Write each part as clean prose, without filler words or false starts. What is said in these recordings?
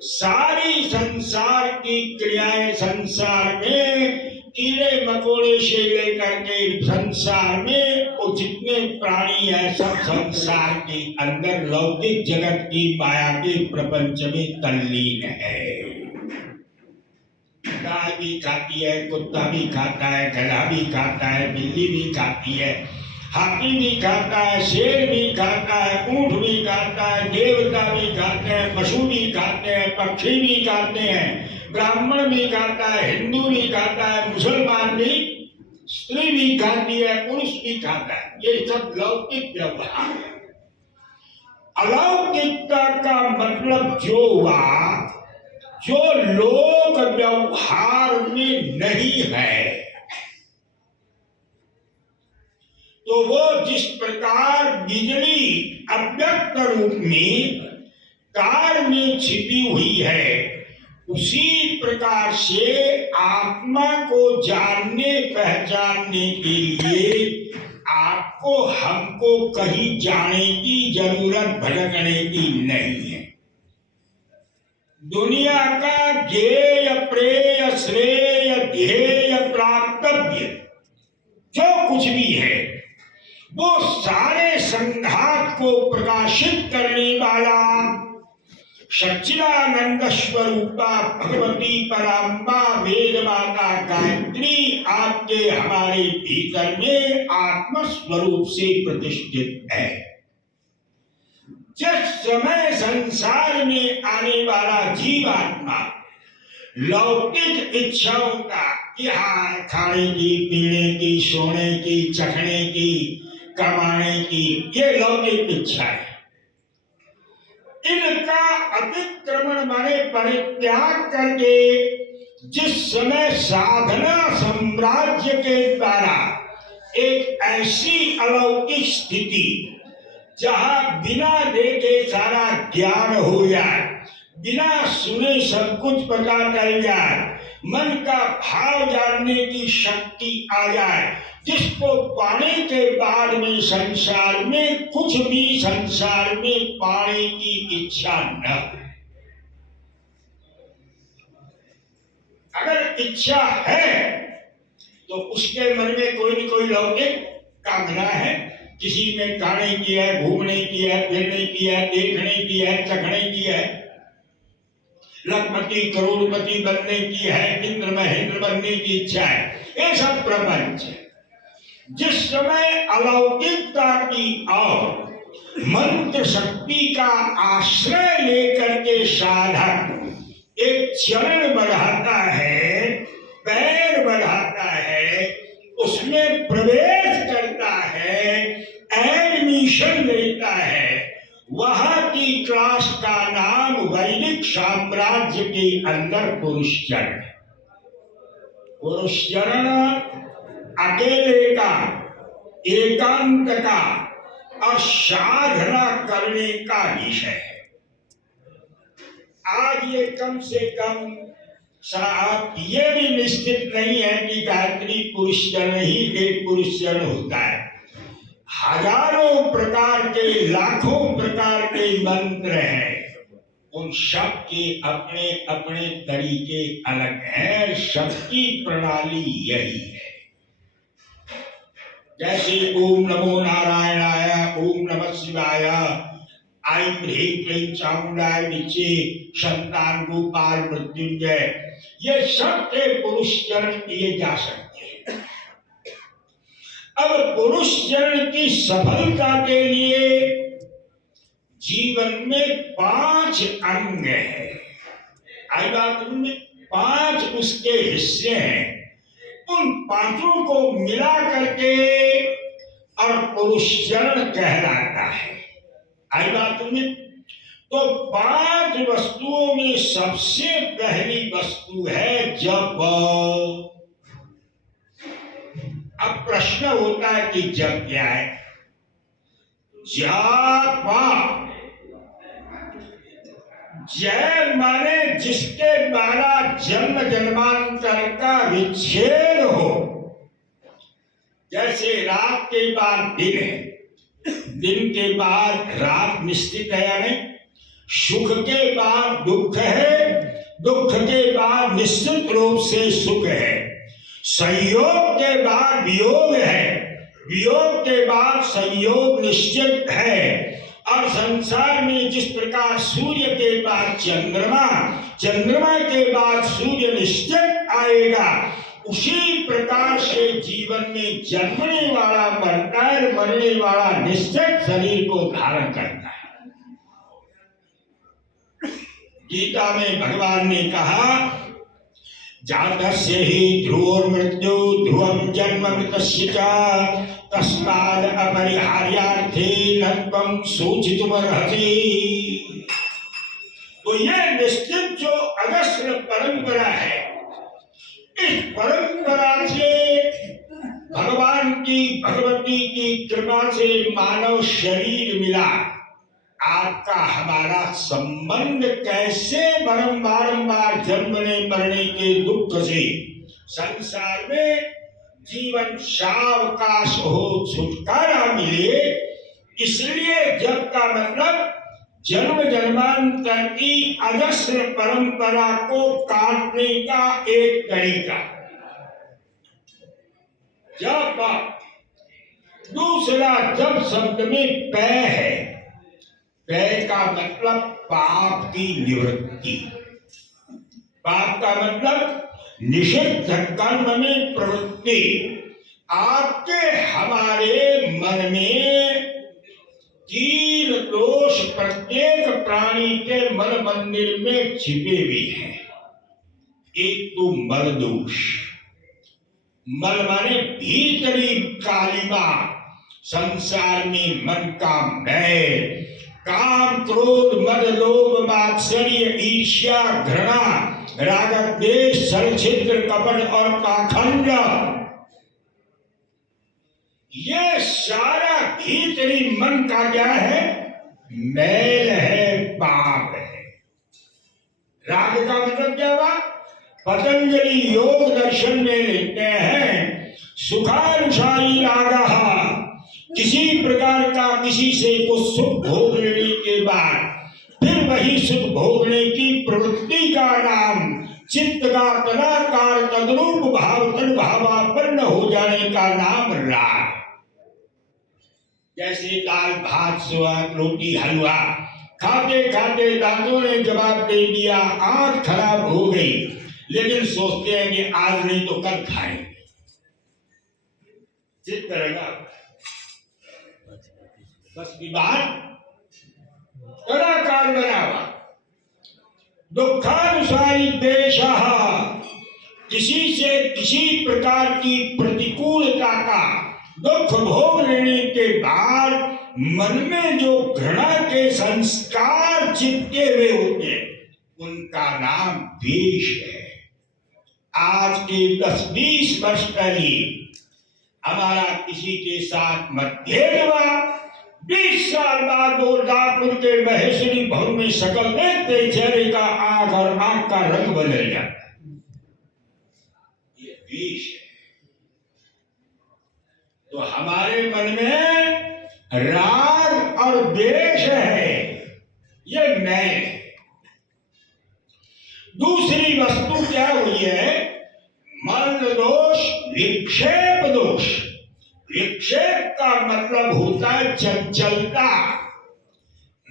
सारी संसार की क्रियाएं, संसार में कीड़े मकोड़े से लेकर के संसार में वो जितने प्राणी है सब संसार के अंदर लौकिक जगत की माया के प्रपंच में तल्लीन है। गाय भी खाती है, कुत्ता भी खाता है, गधा भी खाता है, बिल्ली भी खाती है, हाथी भी खाता है, शेर भी खाता है, ऊंट भी खाता है, देवता भी खाते हैं, पशु भी खाते हैं, पक्षी भी खाते हैं, ब्राह्मण भी खाता है, हिंदू भी खाता है, मुसलमान भी, स्त्री भी खाती है, पुरुष भी खाता है। ये सब लौकिक व्यवहार है। अलौकिकता का मतलब जो हुआ जो लोक व्यवहार में नहीं है। तो वो जिस प्रकार बिजली अव्यक्त रूप में तार में छिपी हुई है, उसी प्रकार से आत्मा को जानने पहचानने के लिए आपको हमको कहीं जाने की जरूरत भटकने की नहीं है। दुनिया का ज्ञेय प्रेय श्रेय ध्येय प्राप्तव्य जो कुछ भी है वो सारे संघात को प्रकाशित करने वाला सच्चिदानंद स्वरूपा भगवती पराम्बा वेद माता गायत्री आपके हमारे भीतर में आत्म स्वरूप से प्रतिष्ठित है। जिस समय संसार में आने वाला जीवात्मा लौकिक इच्छाओं का यहाँ खाने की, पीने की, सोने की, चखने की, कमाने की, ये लौकिक इच्छा है। इनका अतिक्रमण माने परित्याग करके जिस समय साधना साम्राज्य के द्वारा एक ऐसी अलौकिक स्थिति जहां बिना देखे सारा ज्ञान हो जाए, बिना सुने सब कुछ पता चल जाए, मन का भाव जानने की शक्ति आ जाए, जिसको पाने के बाद में संसार में कुछ भी संसार में पाने की इच्छा न हो। अगर इच्छा है तो उसके मन में कोई न कोई लौकिक कामना है, किसी में खाने की है, घूमने की है, फिरने की है, देखने की है, चखने की है, लखपति करोड़पति बनने की है, इंद्र महेंद्र बनने की इच्छा है। ये सब प्रपंच है। जिस समय अलौकिकता की और मंत्र शक्ति का आश्रय लेकर के साधक एक चरण बढ़ाता है, पैर बढ़ाता है, उसमें प्रवेश करता है, एडमिशन लेता है, वहां की क्लास का नाम वैदिक साम्राज्य के अंदर पुरुषचरण। पुरुषचरण अकेले का, एकांत का और साधना करने का विषय है। आज ये कम से कम ये भी निश्चित नहीं है कि गायत्री पुरुषचरण ही एक पुरुषचरण होता है। हजारों प्रकार के, लाखों प्रकार के मंत्र हैं, उन सब के अपने अपने तरीके अलग हैं। सबकी प्रणाली यही है। जैसे ओम नमो नारायणाय, ओम नमः शिवाय, आई ह्रीं क्लीं चामुंडाय विचे, संतान गोपाल मृत्युंजय, ये सब के पुरुषचरण किए जा सकते हैं। अब पुरुषचरण की सफलता के लिए जीवन में 5 अंग है। आई बात में 5 उसके हिस्से हैं। उन 5 को मिला करके और पुरुषचरण कहलाता है। आई बात में तो 5 वस्तुओं में सबसे पहली वस्तु है जप। अब प्रश्न होता है कि जप क्या है? जप, जय माने जिसके द्वारा जन्म जन्मांतर का विच्छेद हो। जैसे रात के बाद दिन है, दिन के बाद रात निश्चित है, यानी सुख के बाद दुख है, दुख के बाद निश्चित रूप से सुख है, संयोग के बाद वियोग है, वियोग के बाद संयोग निश्चित है। और संसार में जिस प्रकार सूर्य के बाद चंद्रमा, चंद्रमा के बाद सूर्य निश्चित आएगा, उसी प्रकार से जीवन में जन्मने वाला मरता है, मरने वाला निश्चित शरीर को धारण करता है। गीता में भगवान ने कहा, जातस्य हि ध्रुवो मृत्यु ध्रुवं जन्म मृतस्य च तस्माद् अपरिहार्यार्थे न त्वं शोचितुमर्हसि। तो ये निश्चित जो अगस्त्य परंपरा है, इस परंपरा से भगवान की भगवती की कृपा से मानव शरीर मिला। आपका हमारा संबंध कैसे बारंबार जन्मने मरने के दुख से संसार में जीवन सावकाश हो, छुटकारा मिले, इसलिए जब का मतलब जन्म जन्मांतर की अजस्र परंपरा को काटने का एक तरीका। जब दूसरा, जब शब्द में पै है, पै का मतलब पाप की निवृत्ति, पाप का मतलब निषिद्ध कर्म में प्रवृत्ति। आपके हमारे मन में तीन दोष प्रत्येक प्राणी के मन मंदिर में छिपे हुए हैं। एक तो मल दोष, मल माने भीतरी कालिमा, संसार में मन का मैल, काम क्रोध मद लोभ मात्सर्य ईर्ष्या घृणा राग द्वेष छल कपट और पाखंड, ये सारा भीतरी मन का क्या है? मैल है, पाप है। राग का मतलब क्या हुआ? पतंजलि योग दर्शन में लिखते हैं, सुखानुसारी राग, किसी प्रकार का किसी से कुछ सुख भोग लेने के बाद फिर वही सुख भोगने की प्रवृत्ति का नाम, चित्त का तदाकार तद्रूप भाव तद्भावापन्न हो जाने का नाम राग। जैसे दाल भात स्वाद रोटी हलवा खाते खाते दांतों ने जवाब दे दिया, आंख खराब हो गई, लेकिन सोचते हैं कि आज नहीं तो कल खाएंगे। चित्त रंगा बस विवाद कलाकार बना हुआ। दुखानुसारी देश, किसी से किसी प्रकार की प्रतिकूलता का दुख भोग लेने के बाद मन में जो घृणा के संस्कार चिपके हुए होते उनका नाम द्वेष है। आज के 10-20 वर्ष पहले हमारा किसी के साथ मतभेद हुआ, 20 साल बाद गोरखपुर के महेश्वरी भवन में शक्ल देखते चेहरे का आंख और आंख का रंग बदल जाता है। ये द्वेष है। तो हमारे मन में राग और द्वेष है, ये मैल है। दूसरी वस्तु क्या हुई है? मल दोष, विक्षेप दोष। विक्षेप का मतलब होता है चंचलता,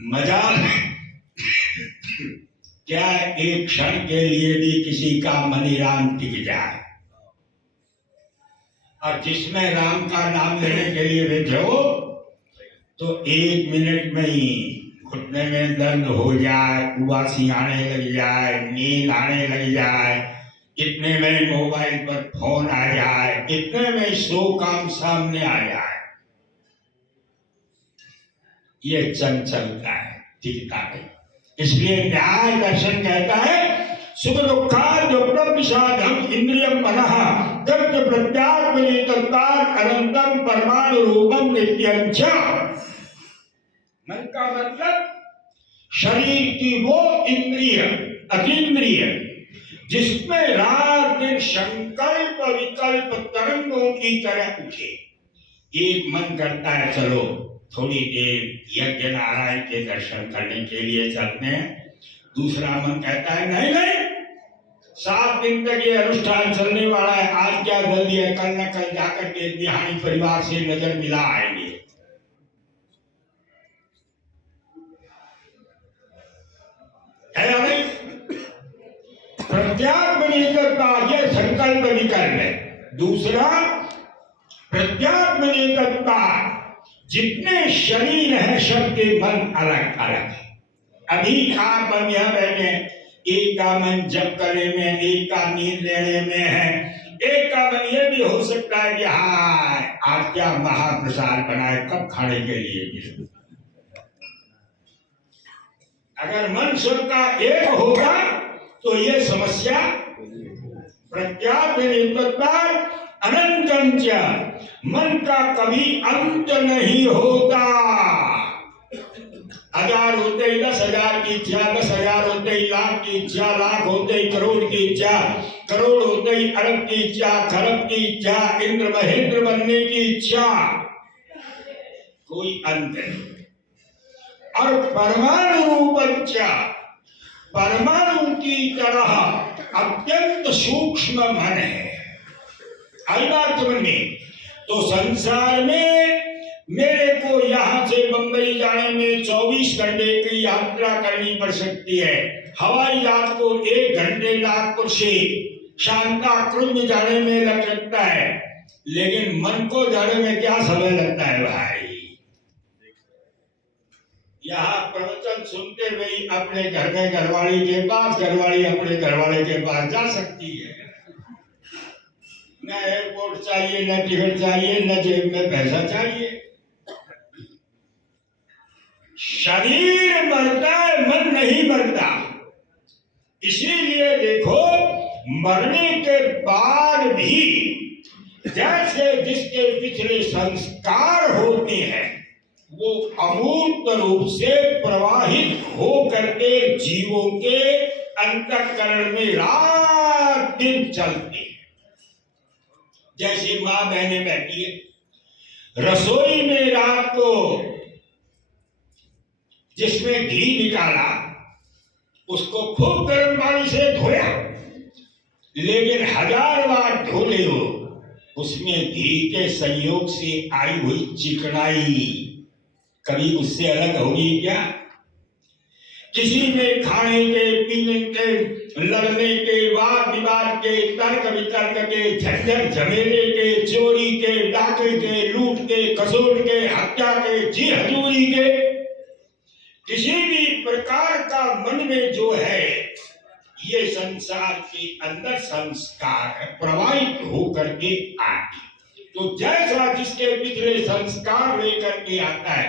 मजाल। क्या एक क्षण के लिए भी किसी का मनीराम टिक जाए? और जिसमें राम का नाम लेने के लिए बैठे हो तो 1 मिनट में ही घुटने में दर्द हो जाए, उबासी आने लग जाए, नींद आने लग जाए, इतने में मोबाइल पर फोन आ जाए, इतने में 100 काम सामने आ जाए। ये चंचलता है, टिकता है। इसलिए न्याय दर्शन कहता है, सुख दुखाद्यम इंद्रियम मनः तत्व प्रत्यात्मनि तत्पाद अनंतम परमाणु रूपम नित्यं च। मन का मतलब शरीर की वो इंद्रिय, अतीन्द्रिय, जिसमें रात दिन संकल्प विकल्प तरंगों की तरह उठे। एक मन करता है चलो थोड़ी देर यज्ञ नारायण के दर्शन करने के लिए चलते हैं, दूसरा मन कहता है नहीं नहीं 7 दिन तक ये अनुष्ठान चलने वाला है। आज क्या जल्दी है, कल न कल जाकर के बिहारी परिवार से नजर मिला आएंगे। है या नहीं? प्रत्यात्मनेकता ये संकल्प विकल्प है। दूसरा, प्रत्यात्मनेकता जितने शरीर है सबके मन अलग अलग है। अभी आप हम यहाँ बैठे, एक का मन जप करने में, एक का नींद लेने में है, एक का मन ये भी हो सकता है कि हाँ आज क्या महाप्रसाद बनाए, कब खाने के लिए। अगर मन सबका एक होगा तो ये समस्या प्रत्यात्मनेकता अनंतंच, मन का कभी अंत नहीं होता। 1000 होते ही 10,000 की इच्छा, 10,000 होते ही लाख की इच्छा, लाख होते ही करोड़ की इच्छा, करोड़ होते ही अरब की इच्छा, खरब की इच्छा, इंद्र महेंद्र बनने की इच्छा, कोई अंत नहीं। और परमाणु रूपच्च, परमाणु की तरह अत्यंत सूक्ष्म मन है। आई बात समझ में? तो संसार में मेरे को यहाँ से बंबई जाने में 24 घंटे की यात्रा करनी पड़ सकती है। हवाई जहाज को 1 घंटे नागपुर से शांताक्रुंज जाने में लग सकता है, लेकिन मन को जाने में क्या समय लगता है भाई? यहाँ प्रवचन सुनते हुए अपने घर में घरवाली के पास, घरवाली अपने घरवाले के पास जा सकती है। न एयरपोर्ट चाहिए, न टिकट चाहिए, न जेब में पैसा चाहिए। शरीर मरता है, मन नहीं मरता। इसीलिए देखो, मरने के बाद भी जैसे जिसके पिछले संस्कार होते हैं वो अमूर्त रूप से प्रवाहित हो करके जीवों के अंतःकरण में रात दिन चलते हैं। जैसे माँ बहनें बैठी है रसोई में, रात को जिसमें घी निकाला उसको खूब गर्म पानी से धोया, लेकिन 1000 बार धो ले हो, उसमें घी के संयोग से आई हुई चिकनाई कभी उससे अलग होगी क्या? किसी में खाने के, पीने के, लड़ने के, वाद विवाद के, तर्क वितर्क के, झंझट झमेले के, चोरी के, डाके के, लूट के, खसोट के, हत्या के, जी हजूरी के, किसी भी प्रकार का मन में जो है ये संसार के अंदर संस्कार प्रवाहित होकर के आती। तो जैसा जिसके पिछले संस्कार लेकर के आता है,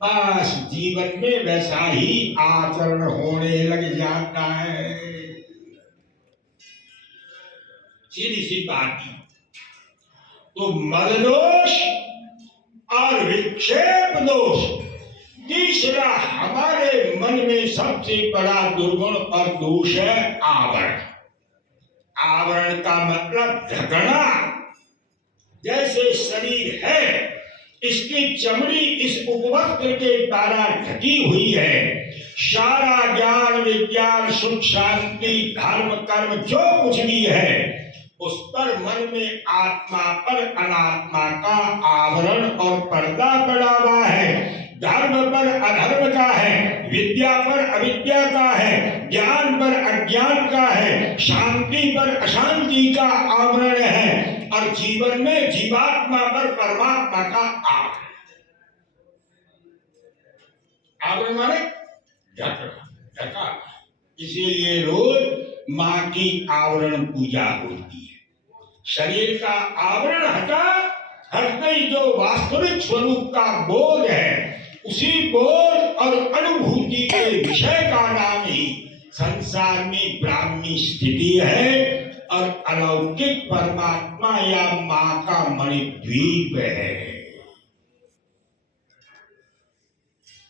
बस जीवन में वैसा ही आचरण होने लग जाता है। सीधी सी बात है। तो मद दोष और विक्षेप दोष, तीसरा हमारे मन में सबसे बड़ा दुर्गुण और दोष है आवरण। आवरण का मतलब ढकना। जैसे शरीर है, इसकी चमड़ी इस उपवस्त्र के द्वारा ढकी हुई है। सारा ज्ञान विज्ञान सुख शांति धर्म कर्म जो कुछ भी है उस पर मन में आत्मा पर अनात्मा का आवरण और पर्दा पड़ा हुआ है। धर्म पर अधर्म का है, विद्या पर अविद्या का है, ज्ञान पर अज्ञान का है, शांति पर अशांति का आवरण है, और जीवन में जीवात्मा पर परमात्मा का आवरण। आवरण माने ढका। इसीलिए रोज माँ की आवरण पूजा होती है। शरीर का आवरण हटते ही जो वास्तविक स्वरूप का बोध है, उसी बोध और अनुभूति के विषय का नाम ही संसार में ब्राह्मी स्थिति है और अलौकिक परमात्मा या माँ का मणिद्वीप है।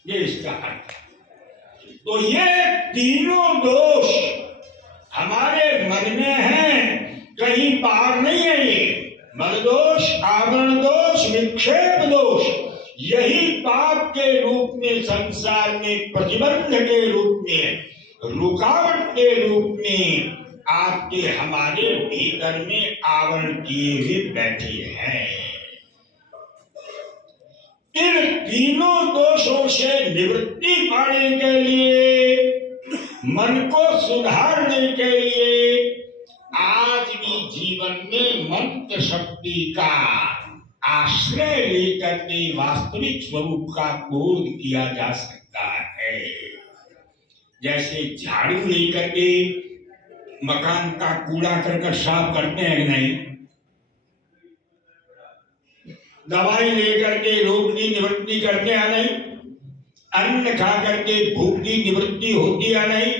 ये इसका अर्थ। तो ये तीनों दोष हमारे मन में हैं, कहीं पार नहीं है। ये मद दोष, आवरण दोष, विक्षेप दोष, यही पाप के रूप में संसार में प्रतिबंध के रूप में, रुकावट के रूप में आपके हमारे भीतर में आवरण किए हुए बैठे हैं। इन तीनों दोषों से निवृत्ति पाने के लिए, मन को सुधारने के लिए आज भी जीवन में मंत्र शक्ति का आश्रय लेकर के वास्तविक स्वरूप का बोध किया जा सकता है। जैसे झाड़ू लेकर के मकान का कूड़ा करकट साफ करते हैं नहीं, दवाई लेकर के रोग की निवृत्ति करते हैं नहीं, अन्न खा करके भूख की निवृत्ति होती है नहीं,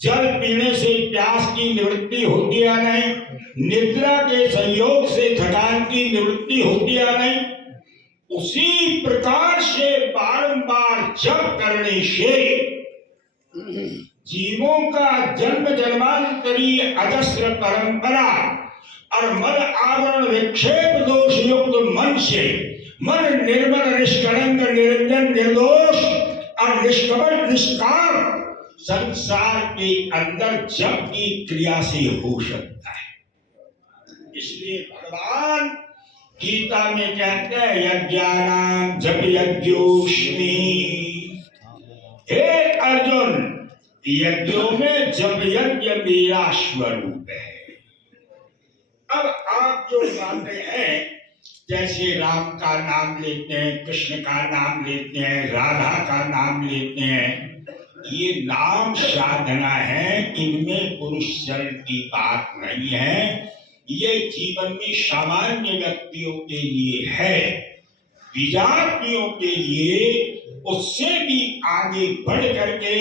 जल पीने से प्यास की निवृत्ति होती है नहीं, निद्रा के संयोग से थकान की निवृत्ति होती है नहीं, उसी प्रकार से बारंबार जप करने से जीवों का जन्म जन्मांतरीय अजस्र परंपरा और मन आवरण विक्षेप दोष युक्त मन से मन निर्मल निष्कलंक निरंजन निर्दोष और निष्कपट निष्काम संसार के अंदर जप की क्रिया से हो सकता है। इसलिए भगवान गीता में कहते हैं यज्ञानां जप यज्ञोष्मि। हे अर्जुन, यज्ञों में जप यज्ञ मेरा स्वरूप है। अब आप जो मानते हैं, जैसे राम का नाम लेते हैं, कृष्ण का नाम लेते हैं, राधा का नाम लेते हैं, ये नाम साधना है, इनमें पुरुष चरण की बात नहीं है। ये जीवन में सामान्य व्यक्तियों के लिए है। विजातियों के लिए उससे भी आगे बढ़ करके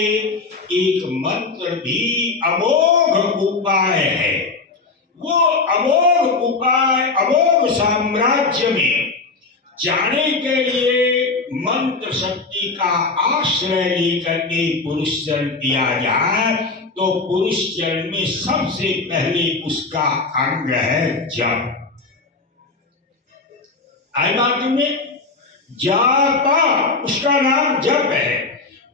एक मंत्र भी अमोघ उपाय है। वो अमोघ उपाय अमोघ साम्राज्य में जाने के लिए मंत्र शक्ति का आश्रय लेकर के पुरुष चरण किया जाए तो पुरुष चरण में सबसे पहले उसका अंग है जप। आई बात में जापा, उसका नाम जप है।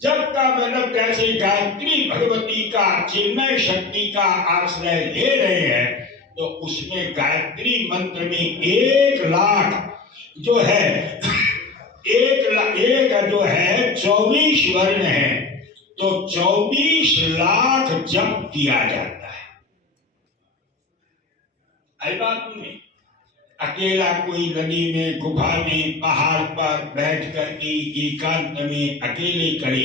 जप का मतलब जैसे गायत्री भगवती का चिन्मय शक्ति का आश्रय ले रहे हैं, तो उसमें गायत्री मंत्र में 1 लाख जो है, एक जो है 24 वर्ण है, तो 24 लाख जप किया जाता है। आई बात में अकेला कोई नदी में, गुफा में, पहाड़ पर बैठ कर के एकांत में अकेले करे,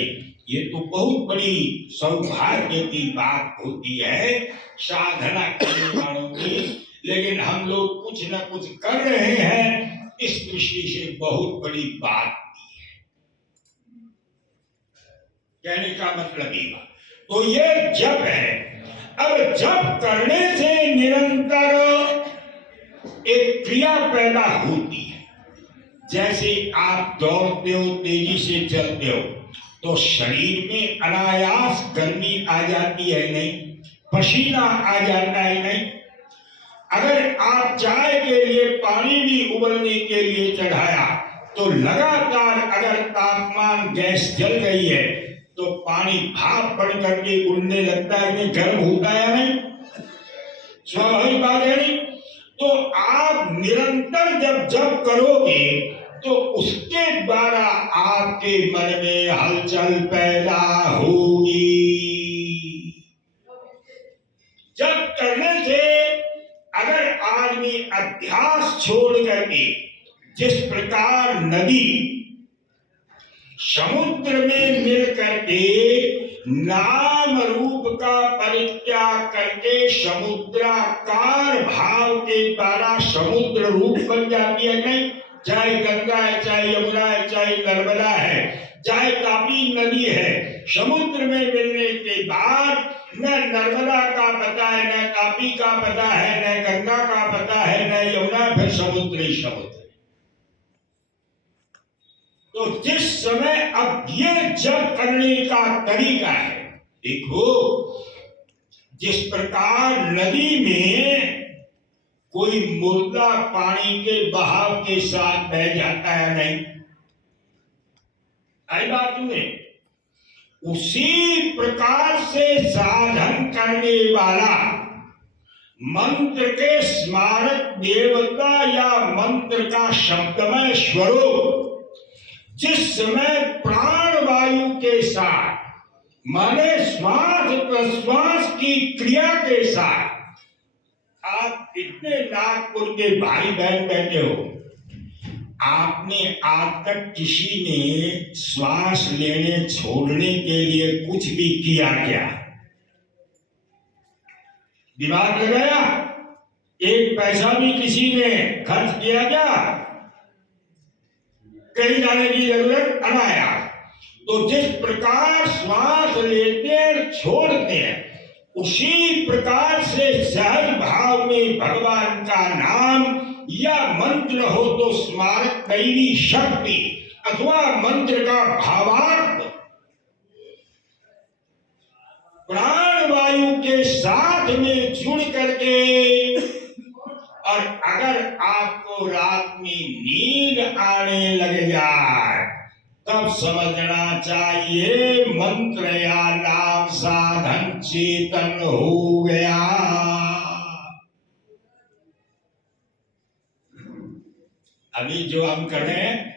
ये तो बहुत बड़ी सौभाग्य की बात होती है साधना करने वालों की। लेकिन हम लोग कुछ न कुछ कर रहे हैं, इस दृष्टि से बहुत बड़ी बात भी है। कहने का मतलब ये, तो ये जप है। अब जप करने से निरंतर एक क्रिया पैदा होती है। जैसे आप दौड़ते हो, तेजी से चलते हो, तो शरीर में अनायास गर्मी आ जाती है नहीं, पसीना आ जाता है नहीं। अगर आप चाय के लिए पानी भी उबलने के लिए चढ़ाया, तो लगातार अगर तापमान गैस जल गई है तो पानी भाप पड़ करके उड़ने लगता है नहीं, गर्म होता है नहीं, स्वाभाविक बात है नहीं। तो आप निरंतर जब जप करोगे तो उसके द्वारा आपके मन में हलचल पैदा होगी। जप करने से अगर आदमी अध्यास छोड़ करके, जिस प्रकार नदी समुद्र में मिल करके नाम रूप का परित्याग करके समुद्राकार भाव के द्वारा समुद्र रूप बन जाती है नहीं, चाहे गंगा है, चाहे यमुना है, चाहे नर्मदा है, चाहे तापी नदी है, समुद्र में मिलने के बाद न नर्मदा का पता है, न तापी का पता है, न गंगा का पता है, न यमुना, फिर समुद्र ही समुद्र। तो जिस समय अब ये जप करने का तरीका है, देखो जिस प्रकार नदी में कोई मुर्दा पानी के बहाव के साथ बह जाता है नहीं, आई बात में, उसी प्रकार से साधन करने वाला मंत्र के स्मारक देवता या मंत्र का शब्दमय स्वरूप जिस समय प्राण वायु के साथ माने श्वास प्रश्वास की क्रिया के साथ, आप इतने नागपुर के भाई बहन बैठे हो, आपने आज तक किसी ने श्वास लेने छोड़ने के लिए कुछ भी किया क्या? दिमाग लगाया? एक पैसा भी किसी ने खर्च किया क्या? कहीं जाने की जरूरत अनाया। तो जिस प्रकार श्वास लेते हैं छोड़ते हैं, उसी प्रकार से सहज भाव में भगवान का नाम या मंत्र हो तो स्मारक दैवी शक्ति अथवा मंत्र का भावार्थ प्राण वायु के साथ में जुड़ करके, और अगर आपको रात में नींद आने लग जाए तब समझना चाहिए मंत्र या नाम साधन चेतन हो गया। अभी जो हम कर रहे हैं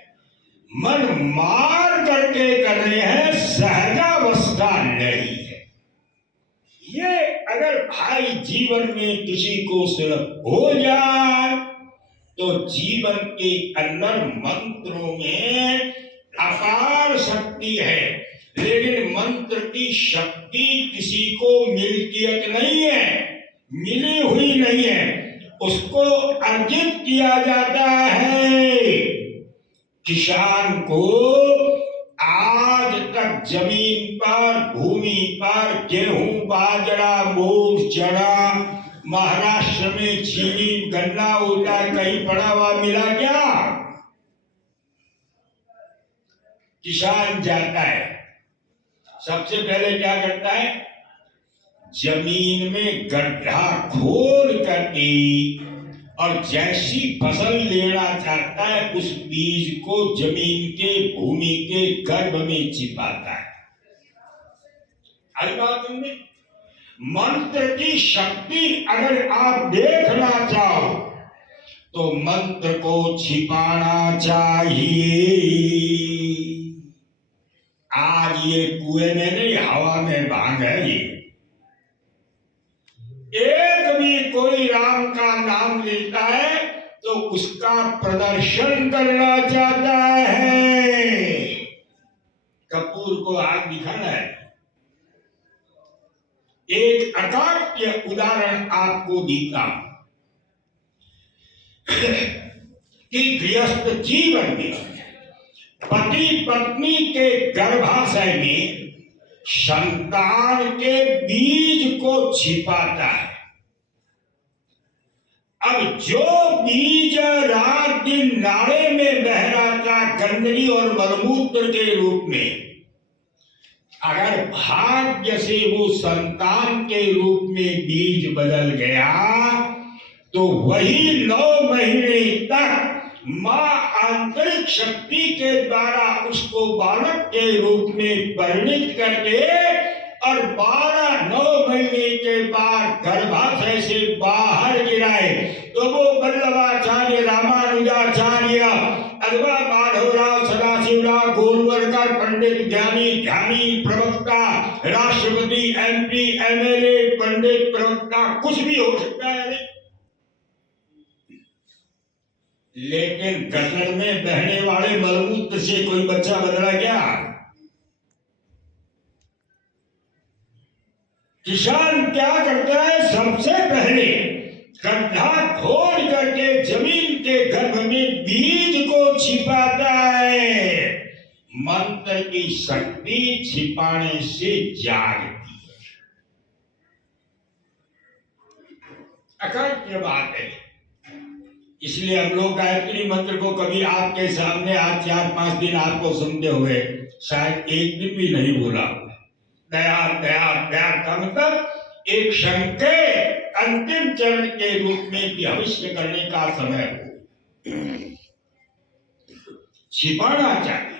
मन मार करके कर रहे हैं, सहजावस्था नहीं है। ये अगर भाई जीवन में किसी को सिर्फ हो जाए तो जीवन के अंदर मंत्रों में अपार शक्ति है, लेकिन मंत्र की शक्ति किसी को मिल्कियत नहीं है, मिली हुई नहीं है, उसको अर्जित किया जाता है। किसान को आज तक जमीन पर भूमि पर गेहूं बाजरा मूंग चना, महाराष्ट्र में चीनी गन्ना होता है, कहीं पड़ा हुआ मिला क्या? किसान जाता है, सबसे पहले क्या करता है? जमीन में गड्ढा खोद करके और जैसी फसल लेना चाहता है उस बीज को जमीन के भूमि के गर्भ में छिपाता है। आई बात में मंत्र की शक्ति अगर आप देखना चाहो तो मंत्र को छिपाना चाहिए। आज ये कुएं में नहीं, हवा में भांग है। ये एक भी कोई राम का नाम लेता है तो उसका प्रदर्शन करना चाहता है। कपूर को आग दिखाना है। एक अकाट्य उदाहरण आपको देता हूं कि गृहस्थ जीवन में पति पत्नी के गर्भाशय में संतान के बीज को छिपाता है। अब जो बीज रात दिन नाड़े में बह रहा था गंदगी और मलमूत्र के रूप में, अगर भाग्य से वो संतान के रूप में बीज बदल गया तो वही 9 महीने तक मां आंतरिक शक्ति के द्वारा उसको बालक के रूप में परिणित करके और 9 महीने के बाद गर्भाशय से बाहर गिराए तो वो वल्लभाचार्य, रामानुजाचार्य अथवा माधवराव, सदाशिवराव, गोलवलकर, पंडित, ज्ञानी, ध्यानी, प्रवक्ता, राष्ट्रपति, MP, MLA, पंडित, प्रवक्ता, कुछ भी हो सकता है। लेकिन गटर में बहने वाले मलमूत्र से कोई बच्चा बदला क्या? किसान क्या करता है? सबसे पहले गड्ढा खोद करके जमीन के गर्भ में बीज को छिपाता है। मंत्र की शक्ति छिपाने से जागती है। अकल्प्य बात है। इसलिए हम लोग गायत्री मंत्र को कभी आपके सामने आज 4-5 दिन आपको सुनते हुए शायद एक दिन भी नहीं बोला। दया दया दया का मतलब एक क्षण के अंतिम चरण के रूप में भविष्य करने का समय हो। छिपाना चाहिए।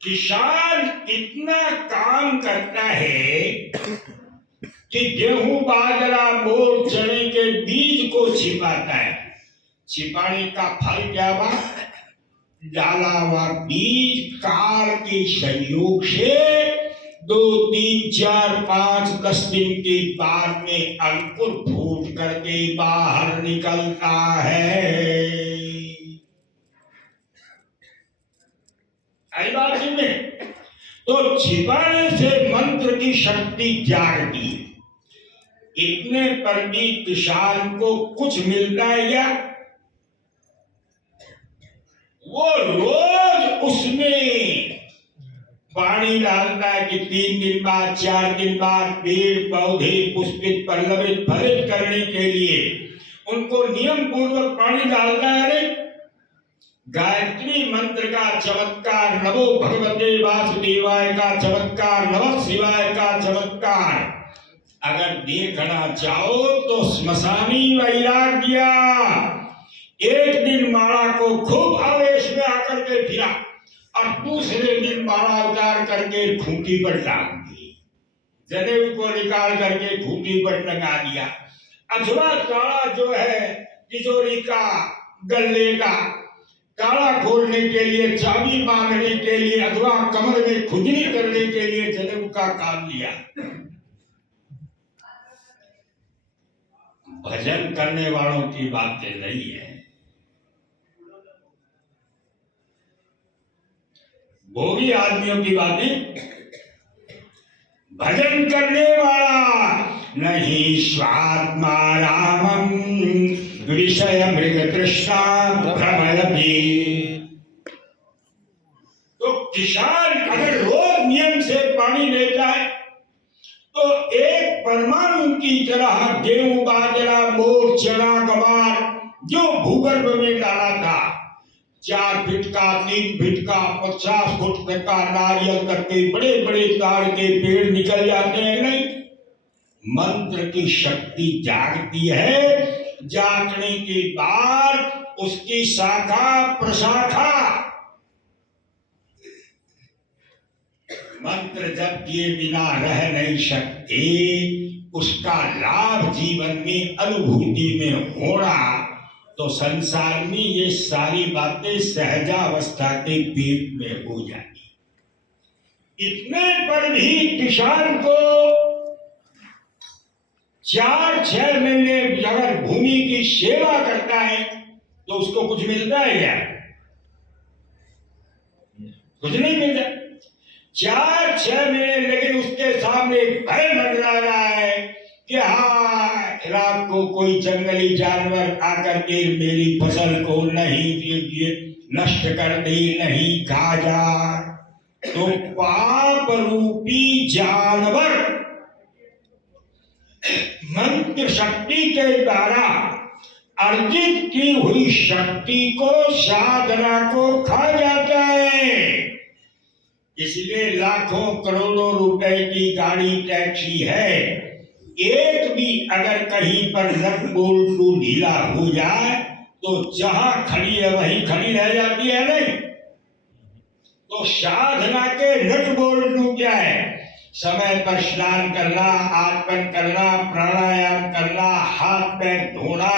किसान इतना काम करता है कि गेहूं बाजरा मोर चने के बीज को छिपाता है। छिपाने का फल क्या हुआ? डाला हुआ बीज काल के संयोग से 2, 3, 4, 5, 10 दिन के बाद में अंकुर फूट करके बाहर निकलता है। आई बात में तो छिपाने से मंत्र की शक्ति जागती। इतने पर भी किसान को कुछ मिलता है क्या? वो रोज उसमें पानी डालता है कि 3 दिन बाद 4 दिन बाद पेड़ पौधे पुष्पित पल्लवित फलित करने के लिए उनको नियम पूर्वक पानी डालता है। गायत्री मंत्र का चमत्कार, नमो भगवते वासुदेवाय का चमत्कार, नमः शिवाय का चमत्कार अगर देखना चाहो तो स्मशानी वैराग्य एक दिन माला को खूब आवेश में आकर के फिरा और दूसरे दिन माला उतार करके खूंटी पर टांग दी, जनेऊ को निकाल करके खूंटी पर लगा दिया। अथवा ताला जो है तिजोरी का, गल्ले का ताला खोलने के लिए, चाबी मांगने के लिए अथवा कमर में खुजली करने के लिए जनेऊ का काम लिया। भजन करने वालों की बातें नहीं है, भोगी आदमियों की बातें। भजन करने वाला नहीं स्वात्मा रामम विषय मृग तृष्णा भ्रमयति। तो किसान अगर रोज नियम से पानी लेता है तो एक परमाणु की तरह गेहूं बाजरा मोर चना गवार जो भूगर्भ में डाला था 4 फीट का 3 फीट का 50 फुट तक का नारियल तक के बड़े बड़े तार के पेड़ निकल जाते हैं। नहीं, मंत्र की शक्ति जागती है, जागने के बाद उसकी शाखा प्रशाखा मंत्र जब किए बिना रह नहीं सकते, उसका लाभ जीवन में अनुभूति में होना तो संसार में ये सारी बातें सहजावस्था के पेट में हो जाती। इतने पर भी किसान को 4-6 महीने अगर भूमि की सेवा करता है तो उसको कुछ मिलता है क्या? कुछ नहीं मिलता। 4-6 महीने, लेकिन उसके सामने भय मंडरा रहा है कि हाँ रात को कोई जंगली जानवर आकर के मेरी फसल को नहीं नष्ट कर दे, नहीं खा जाए। तो पाप रूपी जानवर मंत्र शक्ति के द्वारा अर्जित की हुई शक्ति को, साधना को खा जाता है। इसलिए लाखों करोड़ों रुपए की गाड़ी टैक्सी है, एक भी अगर कहीं पर नट बोल्ट ढीला हो जाए तो जहां खड़ी है वहीं खड़ी रह जाती है। नहीं तो साधना के नट बोल्ट क्या है? समय पर स्नान करना, आत्मन करना, प्राणायाम करना, हाथ पैर धोना,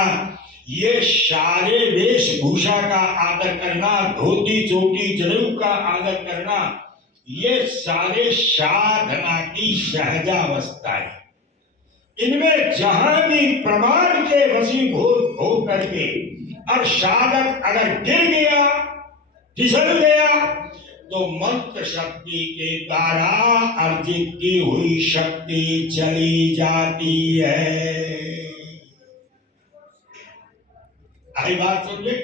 ये सारे वेशभूषा का आदर करना, धोती चोटी जनेऊ का आदर करना, ये सारे साधना की सहजावस्था है। इनमें जहां भी प्रमाण के वशीभूत हो करके और साधक अगर गिर गया, फिसल गया, तो मंत्र शक्ति के द्वारा अर्जित की हुई शक्ति चली जाती है। आई बात समझे?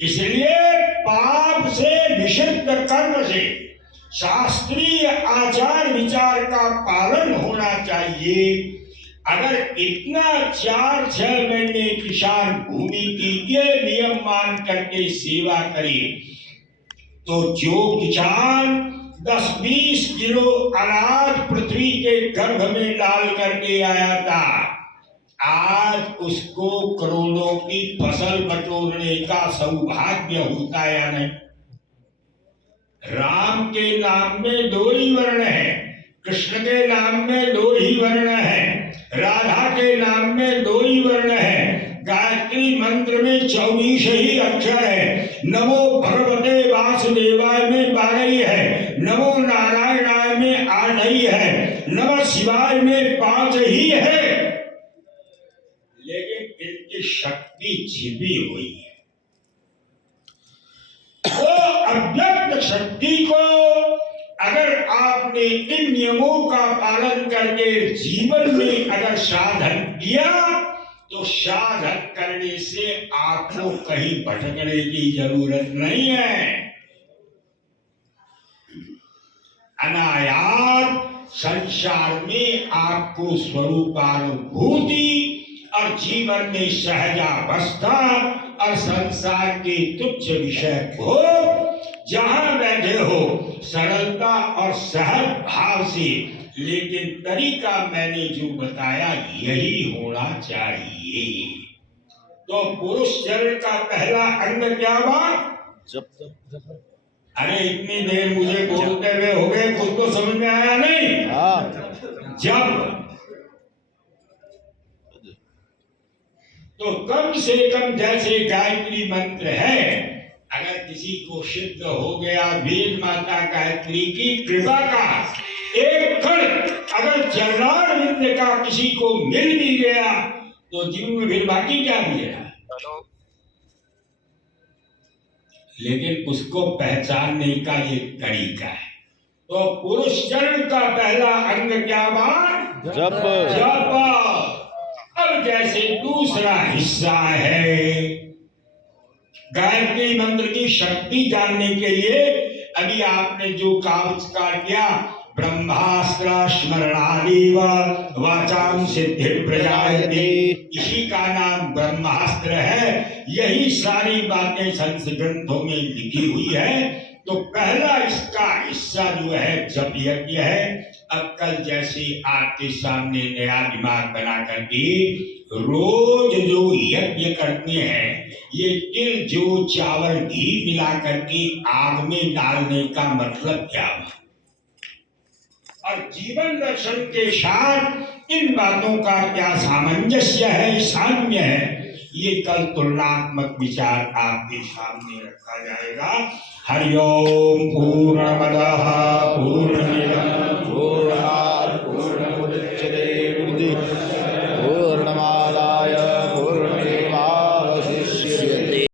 इसलिए पाप से, निषिद्ध कर्म से शास्त्रीय आचार विचार का पालन होना चाहिए। अगर इतना 4-6 महीने किसान भूमि की ये नियम मान करके सेवा करे तो जो किसान 10-20 किलो अनाज पृथ्वी के गर्भ में डाल करके आया था, आज उसको करोड़ों की फसल बटोरने का सौभाग्य होता या नहीं? राम के नाम में 2 ही वर्ण है, कृष्ण के नाम में 2 ही वर्ण है। दो ही वर्ण है। गायत्री मंत्र में 24 ही अक्षर है। नमो भगवते वासुदेवाय में 12 ही है। नमो नारायणाय में 8 ही है। नमः शिवाय में 5 ही है। लेकिन इनकी शक्ति छिपी हुई है। तो अव्यक्त शक्ति को अगर आपने इन नियमों का पालन करके जीवन में अगर साधन किया तो साधन करने से आपको कहीं भटकने की जरूरत नहीं है। अनायास संसार में आपको स्वरूपानुभूति और जीवन में सहजावस्था और संसार के तुच्छ विषय भोग जहां बैठे हो सरलता और सहज भाव से, लेकिन तरीका मैंने जो बताया यही होना चाहिए। तो पुरुष चरण का पहला अंग क्या बात? जप। अरे इतनी देर मुझे बोलते हुए हो गए, कुछ तो समझ में आया नहीं? जप। तो कम से कम जैसे गायत्री मंत्र है, अगर किसी को सिद्ध हो गया वेद माता गायत्री की कृपा का एक कण अगर चरणारविंद का किसी को मिल भी गया तो जीवन में फिर बाकी क्या मिलेगा? लेकिन उसको पहचानने का ये तरीका है। तो पुरुष चरण का पहला अंग क्या बात? जप। जप। अब जैसे दूसरा हिस्सा है गायत्री मंत्र की शक्ति जानने के लिए, अभी आपने जो काव्यकार किया ब्रह्मास्त्र स्मरणादेव वाचाम सिद्धि प्रजायते, इसी का नाम ब्रह्मास्त्र है। यही सारी बातें संस्कृत ग्रंथों में लिखी हुई है। तो पहला इसका हिस्सा जो है जप यज्ञ है। अब कल जैसे आपके सामने नया दिमाग बना करके रोज जो यज्ञ करते हैं, ये तिल जो चावल घी मिला करके आग में डालने का मतलब क्या है और जीवन दर्शन के साथ इन बातों का क्या सामंजस्य है, साम्य है, ये कल तुलनात्मक विचार आपके सामने रखा जाएगा। हरि ओम पूर्णमदः